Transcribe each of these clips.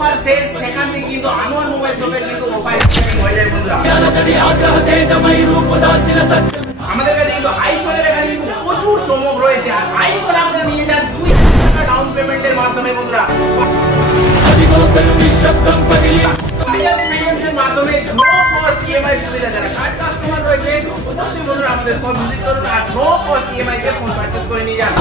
Offer শেষ সেখান থেকে কিন্তু আনোয়ার মোবাইল শপে কিন্তু অফার স্টার্টিং হয়ে যায় বন্ধুরা। আমাদের কাছে কিন্তু আইফোনের এখানে কিন্তু প্রচুর চমক রয়েছে। আর আইফোন আপনারা নিয়ে যান 2000 টাকা ডাউন পেমেন্টের মাধ্যমে বন্ধুরা, মাধ্যমে নো কস্ট ইএমআই সুবিধা। যারা কার্ড কাস্টমার রয়েছে অবশ্যই বন্ধুরা আমাদের শপ ভিজিট করুন আর নো কস্ট ইএমআই তে ফোন পারচেজ করে নিয়ে যান।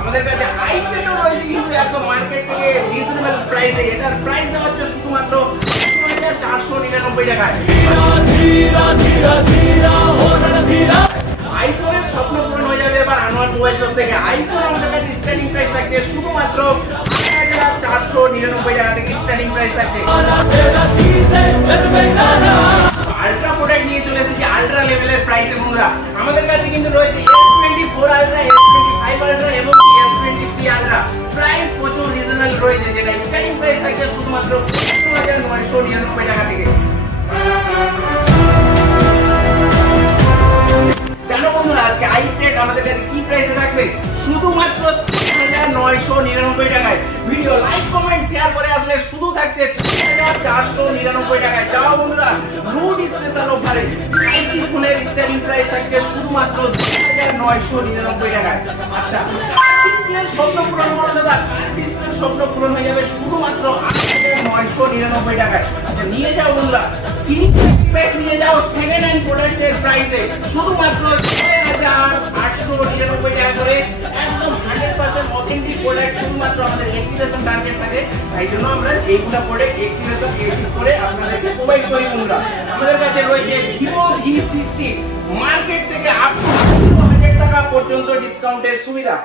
আমাদের কাছে আইপ্যাডও রয়েছে কিন্তু একদম মার্কেট থেকে রিজনেবল প্রাইসে। এটার প্রাইস দেওয়া হচ্ছে শুধুমাত্র 2499 টাকায়। আইফোনের স্বপ্ন পূরণ হয়ে যাবে এবার আনোয়ার মোবাইল শপ থেকে। আইফোন আমাদের কাছে স্টার্টিং প্রাইস থাকছে শুধুমাত্র 8499 টাকা থেকে স্টার্টিং প্রাইস থাকছে। আলট্রা প্রোডাক্ট নিয়ে চলে এসেছি আলট্রা লেভেলের প্রাইসে বন্ধুরা। আমাদের কাছে কিন্তু রয়েছে S24 আলট্রা, S25 আলট্রা এবং S23 আলট্রা। প্রাইস প্রচুর রিজনেবল রয়েছে, যেটা স্টার্টিং প্রাইস থাকছে শুধুমাত্র 2999 টাকা থেকে। জানো বন্ধুরা আজকে আইপ্যাড আমাদের কাছে কি প্রাইসে থাকবে? শুধুমাত্র 3999 টাকায়। ভিডিও লাইক কমেন্ট শেয়ার করে আসলে শুধু থাকছে 3499 টাকায়। যাও বন্ধুরা রুড স্পেশাল অফারে 5G ফোনের স্টার্টিং প্রাইস থাকছে শুধুমাত্র 2999 টাকায়। আচ্ছা ডিসপ্লের স্বপ্ন পূরণ করো দাদা, ডিসপ্লের স্বপ্ন পূরণ হয়ে যাবে শুধুমাত্র 8999 টাকায়। আচ্ছা নিয়ে যাও বন্ধুরা সিলিং প্রাইস নিয়ে যাও সেকেন্ড হ্যান্ড প্রোডাক্টের প্রাইসে শুধুমাত্র 6899 টাকা করে। একদম 100% অথেন্টিক প্রোডাক্ট, শুধুমাত্র আমাদের অ্যাক্টিভেশন টার্গেট থাকে, তাই জন্য আমরা এইগুলা প্রোডাক্ট অ্যাক্টিভেশন এডিট করে আপনাদেরকে প্রোভাইড করি বন্ধুরা। আমাদের কাছে রয়েছে Vivo V60 মার্কেট থেকে আপ টু 2000 টাকা পর্যন্ত ডিসকাউন্টের সুবিধা।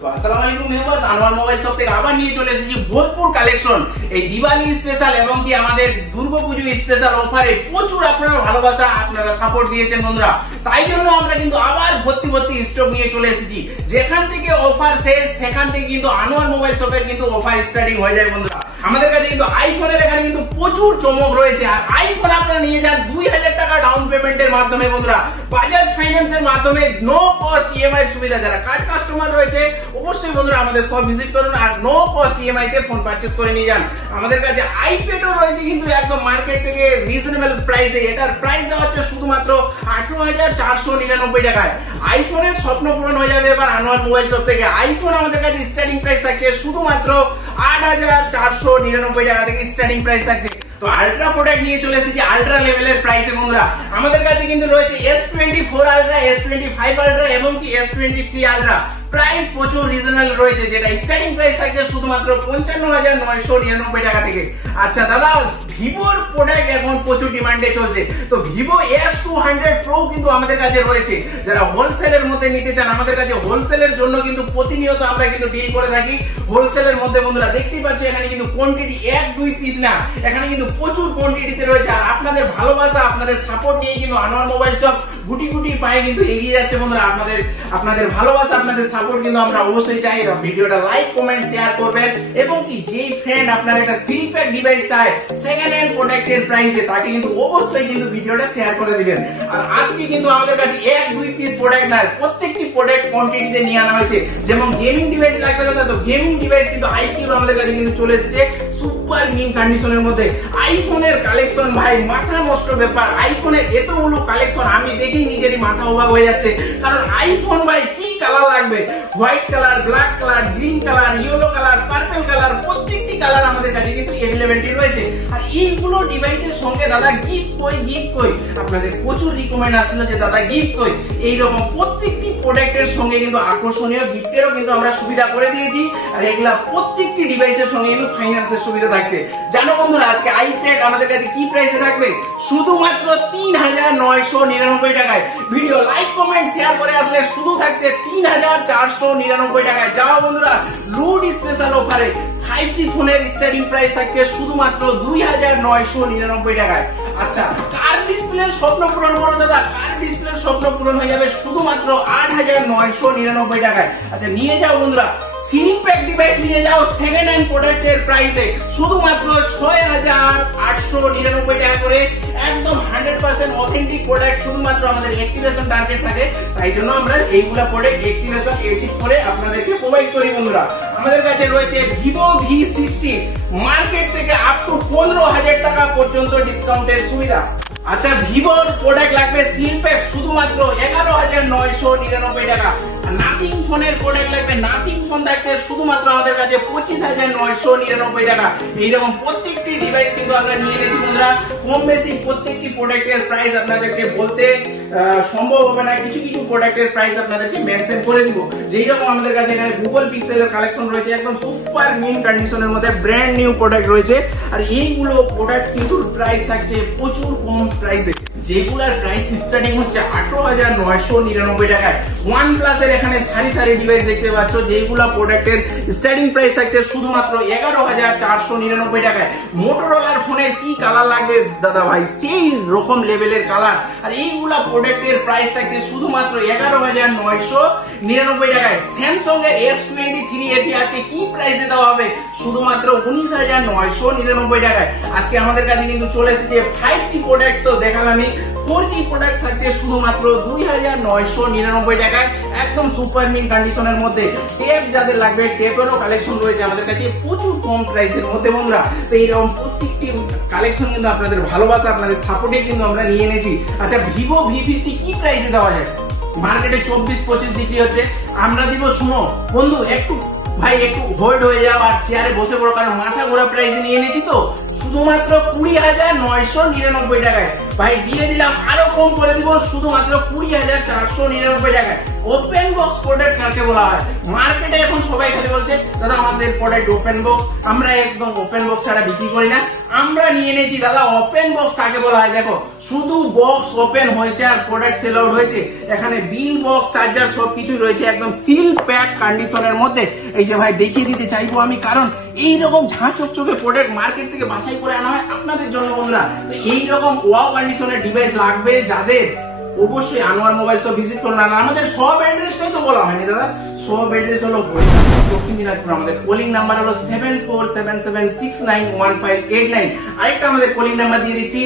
তো আসসালামু আলাইকুম ভিউয়ার্স, আনোয়ার মোবাইল শপ থেকে আবার নিয়ে চলে এসেছি ভরপুর কালেকশন। এই দিওয়ালি স্পেশাল এবং কি আমাদের দুর্গাপূজো স্পেশাল অফারে প্রচুর আপনারা ভালোবাসা আপনারা সাপোর্ট দিয়েছেন বন্ধুরা, তাই জন্য আমরা কিন্তু আবার ভর্তি স্টক নিয়ে চলে এসেছি। যেখান থেকে অফার শেষ সেখান থেকে কিন্তু আনোয়ার মোবাইল শপের কিন্তু অফার স্টার্টিং হয়ে যায় বন্ধুরা। আমাদের কাছে কিন্তু আইফোনের এখানে কিন্তু প্রচুর চমক রয়েছে। আর আইফোন আপনারা নিয়ে যান 2000 টাকা ডাউন পেমেন্টের মাধ্যমে বন্ধুরা, বাজাজ ফাইন্যান্সের মাধ্যমে নো কস্ট ইএমআই সুবিধা। যারা কার্ড কাস্টমার রয়েছে অবশ্যই বন্ধুরা আমাদের শপ ভিজিট করুন আর নো কস্ট ইএমআই তে ফোন পারচেজ করে নিয়ে যান। আমাদের কাছে আইপ্যাডও রয়েছে কিন্তু একদম মার্কেট থেকে রিজনেবল প্রাইসে। এটার প্রাইস দেওয়া হচ্ছে শুধুমাত্র 18499 টাকায়। আইফোনের স্বপ্ন পূরণ হয়ে যাবে এবার আনোয়ার মোবাইল শপ থেকে। আইফোন আমাদের কাছে স্টার্টিং প্রাইস থাকছে শুধুমাত্র 8499 টাকা থেকে স্টার্টিং প্রাইস থাকছে। তো আলট্রা প্রোডাক্ট নিয়ে চলে এসেছি আলট্রা লেভেলের প্রাইসে বন্ধুরা। আমাদের কাছে কিন্তু রয়েছে S24 আলট্রা, S25 আলট্রা এবং কি S23 আলট্রা। প্রাইস প্রচুর রিজনেবল রয়েছে, যেটা স্টার্টিং প্রাইস থাকছে শুধুমাত্র 55,999 টাকা থেকে। আচ্ছা দাদা ভিভোর প্রোডাক্ট এখন প্রচুর ডিমান্ডে চলছে, তো ভিভো S200 Pro কিন্তু আমাদের কাছে রয়েছে। যারা হোলসেলের মধ্যে নিতে চান আমাদের কাছে হোলসেলের জন্য কিন্তু প্রতিনিয়ত আমরা কিন্তু ডিল করে থাকি হোলসেলের মধ্যে বন্ধুরা। দেখতেই পাচ্ছ এখানে কিন্তু কোয়ান্টিটি 1-2 পিস না, এখানে কিন্তু প্রচুর কোয়ান্টিটিতে রয়েছে। আর আপনাদের ভালোবাসা আপনাদের সাপোর্ট নিয়ে কিন্তু আনোয়ার মোবাইল শপ গুটি পায়ে কিন্তু এগিয়ে যাচ্ছে বন্ধুরা। আপনাদের ভালোবাসা আপনাদের সাপোর্ট কিন্তু আমরা অবশ্যই চাই। ভিডিওটা লাইক কমেন্ট শেয়ার করবেন এবং কি যেই ফ্রেন্ড আপনার একটা সিলপ্যাক ডিভাইস চায় সেকেন্ড হ্যান্ড প্রোডাক্টের প্রাইসে তাকে কিন্তু অবশ্যই কিন্তু ভিডিওটা শেয়ার করে দিবেন। আর আজকে কিন্তু আমাদের কাছে 1-2 পিস প্রোডাক্ট না, প্রত্যেকটি প্রোডাক্ট কোয়ান্টিটিতে নিয়ে আনা হয়েছে। যেমন গেমিং ডিভাইস লাগবে দাদা, তো গেমিং ডিভাইস কিন্তু আইকিউ আমাদের কাছে কিন্তু চলে এসেছে সুপার নিউ কন্ডিশনের মধ্যে। আইফোনের কালেকশন ভাই মাথা নষ্ট ব্যাপার। আইফোনের এতগুলো কালেকশন আমি দেখেই নিজেরই মাথা অবাক হয়ে যাচ্ছে, কারণ আইফোন ভাই কি কালার লাগবে, white colour, black colour, green colour, yellow colour, purple colour, প্রত্যেকটি কালার আমাদের কাছে কিন্তু अवेलेबिलिटी রয়েছে। আর এইগুলো ডিভাইসের সঙ্গে দাদা গিফট কই আপনাদের প্রচুর রিকমেন্ড আসছিল যে দাদা গিফট কই। এই রকম প্রত্যেকটি প্রোডাক্টের সঙ্গে কিন্তু আকর্ষণীয় গিফটেরও কিন্তু আমরা সুবিধা করে দিয়েছি। আর এগুলা প্রত্যেকটি ডিভাইসের সঙ্গে কিন্তু ফাইন্যান্সের সুবিধা থাকছে। জানো বন্ধুরা আজকে আইপ্যাড আমাদের কাছে কি প্রাইসে থাকবে? শুধুমাত্র 3999 টাকায়। ভিডিও লাইক কমেন্ট শেয়ার করে আসলে শুধু থাকছে 3499 টাকায়। যাও বন্ধুরা লুড স্পেশাল অফারে 5G ফোনের স্টার্টিং প্রাইস থাকছে শুধুমাত্র 2999 টাকায়। আচ্ছা কার ডিসপ্লের স্বপ্ন পূরণ করো দাদা, কার ডিসপ্লের স্বপ্ন পূরণ হয়ে যাবে শুধুমাত্র 8999 টাকায়। আচ্ছা নিয়ে যাও বন্ধুরা সিলিং প্যাক ডিভাইস নিয়ে যাও সেকেন্ড হ্যান্ড প্রোডাক্টের প্রাইসে শুধুমাত্র 6899 টাকা করে। একদম 100% অথেন্টিক প্রোডাক্ট, শুধুমাত্র আমাদের অ্যাক্টিভেশন টার্গেট থাকে, তাই জন্য আমরা এইগুলা প্রোডাক্ট অ্যাক্টিভেশন এচিভ করে আপনাদেরকে প্রোভাইড করি বন্ধুরা। আমাদের কাছে রয়েছে Vivo V60, মার্কেট থেকে আপ টু 15,000 টাকা পর্যন্ত ডিসকাউন্টের সুবিধা। আচ্ছা, ভিভোর প্রোডাক্ট লাগবে সিলপ্যাক, শুধুমাত্র 11,999 টাকা। নাথিং ফোনের প্রোডাক্ট লাগবে, নাথিং ফোন থাকছে শুধুমাত্র আমাদের কাছে 25,999 টাকা। এইরকম প্রত্যেকটি ডিভাইস কিন্তু আমরা নিয়ে এনেছি বন্ধুরা। কম বেশি প্রত্যেকটি প্রোডাক্টের প্রাইস আপনাদেরকে বলতে সম্ভব হবে না, কিছু কিছু প্রোডাক্টের প্রাইস আপনাদেরকে মেনশন করে দিব। যেই রকম আমাদের কাছে এখানে গুগল পিক্সেলের কালেকশন রয়েছে, একদম সুপার নিউ কন্ডিশনের মধ্যে ব্র্যান্ড নিউ প্রোডাক্ট রয়েছে। আর এইগুলো প্রোডাক্ট কিন্তু প্রাইস থাকছে প্রচুর কম প্রাইসে, যেগুলার প্রাইস স্টার্টিং হচ্ছে 18,999 টাকায়। OnePlus এর এখানে সারি সারি ডিভাইস দেখতে পাচ্ছ, যেগুলা প্রোডাক্টের স্টার্টিং প্রাইস থাকছে শুধুমাত্র 11,499 টাকায়। মোটরোলার ফোনের কি কালার লাগবে দাদা ভাই, সেই রকম লেভেলের কালার। আর এইগুলা প্রোডাক্টের প্রাইস থাকছে শুধুমাত্র 11,999 টাকায়। স্যামসাং এর S23 FE আজকে কি প্রাইসে দেওয়া হবে, শুধুমাত্র 19,999 টাকায়। আজকে আমাদের কাছে কিন্তু চলে এসেছে 5G প্রোডাক্ট, তো দেখালামই। 4G প্রোডাক্ট থাকছে শুধুমাত্র 2,999 টাকায়, একদম সুপার মিন কন্ডিশনের মধ্যে। টেপ যাদের লাগবে, টেপেরও কালেকশন রয়েছে আমাদের কাছে প্রচুর কম প্রাইসের মধ্যে বন্ধুরা। তো এইরকম প্রত্যেকটি কালেকশন কিন্তু আপনাদের ভালোবাসা, আপনাদের সাপোর্টে কিন্তু আমরা নিয়ে এনেছি। আচ্ছা, Vivo V50 কি প্রাইসে দেওয়া যায়? মার্কেটে 24-25 বিক্রি হচ্ছে, আমরা দিব, শুনো বন্ধু, একটু ভাই একটু হোল্ড হয়ে যাও আর চেয়ারে বসে পড়ো, কারণ মাথা ঘোরা প্রাইসে নিয়ে এনেছি তো। শুধুমাত্র 20,999 টাকায় ভাই দিয়ে দিলাম, আরো কম করে দিব, শুধুমাত্র 20,499 টাকায়। ওপেন বক্স প্রোডাক্ট কাকে বলা হয়? মার্কেটে এখন সবাই খালি বলছে দাদা আমাদের প্রোডাক্ট ওপেন বক্স, আমরা একদম ওপেন বক্স ছাড়া বিক্রি করি না। আমরা নিয়ে এনেছি দাদা ওপেন বক্স কাকে বলা হয়। দেখো, শুধু বক্স ওপেন হয়েছে আর প্রোডাক্ট সেল আউট হয়েছে, এখানে বিল বক্স চার্জার সবকিছু রয়েছে একদম সিল প্যাক কন্ডিশনের মধ্যে। এই যে ভাই দেখিয়ে দিতে চাইবো আমি, কারণ এইরকম ঝাঁ চকচকে প্রোডাক্ট মার্কেট থেকে বাছাই করে আনা হয় আপনাদের জন্য বন্ধুরা। তো এইরকম ওয়াও কন্ডিশনের ডিভাইস লাগবে যাদের, অবশ্যই আনোয়ার মোবাইল শপ ভিজিট করুন। আর আমাদের সব অ্যাড্রেসটাই তো বলা হয়নি দাদা, সব অ্যাড্রেস হলো দক্ষিণ দিনাজপুর। আমাদের কলিং নাম্বার হলো 7477691589। আরেকটা আমাদের কলিং নাম্বার দিয়ে দিচ্ছি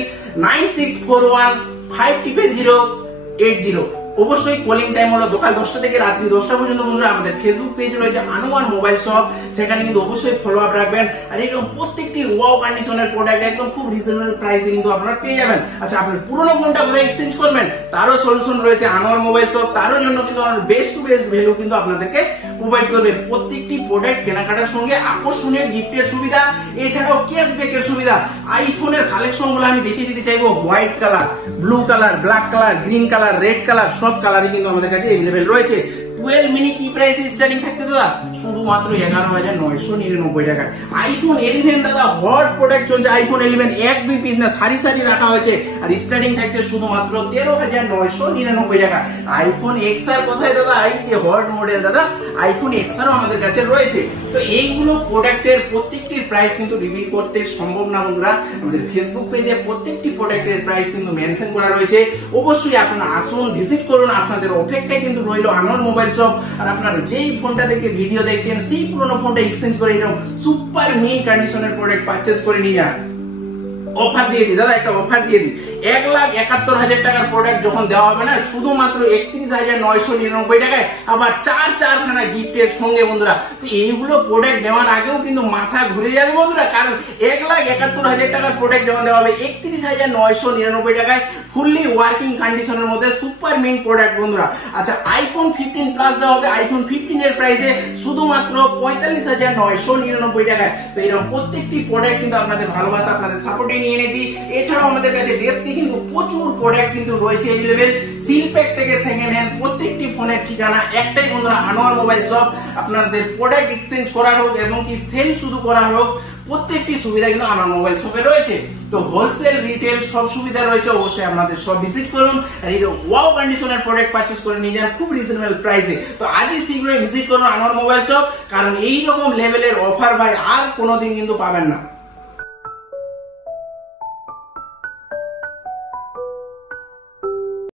96415080। অবশ্যই কলিং টাইম হলো সকাল 10টা থেকে রাত্রি 10টা পর্যন্ত বন্ধুরা। আমাদের ফেসবুক পেজ রয়েছে আনোয়ার মোবাইল শপ, সেখানে কিন্তু অবশ্যই ফলো আপ রাখবেন। আর এরকম প্রত্যেকটি ওয়াও কন্ডিশনের প্রোডাক্ট একদম খুব রিজনেবল প্রাইসে কিন্তু আপনারা পেয়ে যাবেন। আচ্ছা, আপনার পুরোনো ফোনটা কোথায় এক্সচেঞ্জ করবেন, তারও সলিউশন রয়েছে আনোয়ার মোবাইল শপ। তারও জন্য কিন্তু বেস্ট টু বেস্ট ভ্যালু কিন্তু আপনাদেরকে প্রোভাইড করবে। প্রত্যেকটি প্রোডাক্ট কেনাকাটার সঙ্গে আকর্ষণীয় গিফটের সুবিধা, এছাড়াও ক্যাশব্যাকের সুবিধা। আইফোনের কালেকশন গুলো আমি দেখিয়ে দিতে চাইবো। White colour, blue colour, black colour, green colour, red colour, সব কালারই কিন্তু আমাদের কাছে अवेलेबल রয়েছে। 12 মিনি কি প্রাইসে স্টার্টিং থাকছে দাদা? শুধুমাত্র 11,999 টাকা। আইফোন 11 দাদা হট প্রোডাক্ট চলছে। আইফোন 11 1-2 পিস না, সারি সারি রাখা হয়েছে, আর স্টার্টিং থাকছে শুধুমাত্র 13,999 টাকা। আইফোন XR কোথায় দাদা? এই যে হট মডেল দাদা, আইফোন XR আমাদের কাছে রয়েছে। তো এইগুলো প্রোডাক্টের প্রত্যেকটির প্রাইস কিন্তু রিভিল করতে সম্ভব না বন্ধুরা। আমাদের ফেসবুক পেজে প্রত্যেকটি প্রোডাক্টের প্রাইস কিন্তু মেনশন করা রয়েছে। অবশ্যই আপনারা আসুন, ভিজিট করুন, আপনাদের অপেক্ষায় কিন্তু রইল আনোয়ার মোবাইল শপ। আর আপনারা যেই ফোনটা দেখে ভিডিও দেখছেন, সেই পুরোনো ফোনটা এক্সচেঞ্জ করে এরকম সুপার মিন কন্ডিশনের প্রোডাক্ট পারচেজ করে নিয়ে যান। অফার দিয়ে দিই দাদা, একটা অফার দিয়ে দিই। 1,71,000 টাকার প্রোডাক্ট যখন দেওয়া হবে না, শুধুমাত্র 31,999 টাকায়, আবার চারখানা গিফটের সঙ্গে বন্ধুরা। তো এইগুলো প্রোডাক্ট নেওয়ার আগেও কিন্তু মাথা ঘুরে যাবে বন্ধুরা, কারণ 1,71,000 টাকার প্রোডাক্ট যখন দেওয়া হবে 31,999 টাকায়, ফুললি ওয়ার্কিং কন্ডিশনের মধ্যে সুপার মিন প্রোডাক্ট বন্ধুরা। আচ্ছা, আইফোন 15 প্লাস দেওয়া হবে আইফোন 15 এর প্রাইসে শুধুমাত্র 45,999 টাকায়। তো এরকম প্রত্যেকটি প্রোডাক্ট কিন্তু আপনাদের ভালোবাসা, আপনাদের সাপোর্টে নিয়ে এনেছি। এছাড়াও আমাদের কাছে ডেস্কে কিন্তু প্রচুর প্রোডাক্ট কিন্তু রয়েছে अवेलेबल। সিলপ্যাক থেকে সেকেন্ড হ্যান্ড প্রত্যেকটি ফোনের ঠিকানা একটাই বন্ধুরা, আনোয়ার মোবাইল শপ। আপনাদের প্রোডাক্ট এক্সচেঞ্জ করার হোক এবং কি সেল শুধু করার হোক, প্রত্যেকটি সুবিধা কিন্তু আমার মোবাইল শপে রয়েছে। তো হোলসেল, রিটেল সব সুবিধা রয়েছে। অবশ্যই আপনাদের সব ভিজিট করুন, আর এই ওয়াও কন্ডিশনের প্রোডাক্ট পারচেজ করে নিয়ে যান খুব রিজনেবল প্রাইসে। তো আজই শীঘ্রই ভিজিট করুন আনোয়ার মোবাইল শপ, কারণ এই রকম লেভেলের অফার ভাই আর কোনোদিন কিন্তু পাবেন না।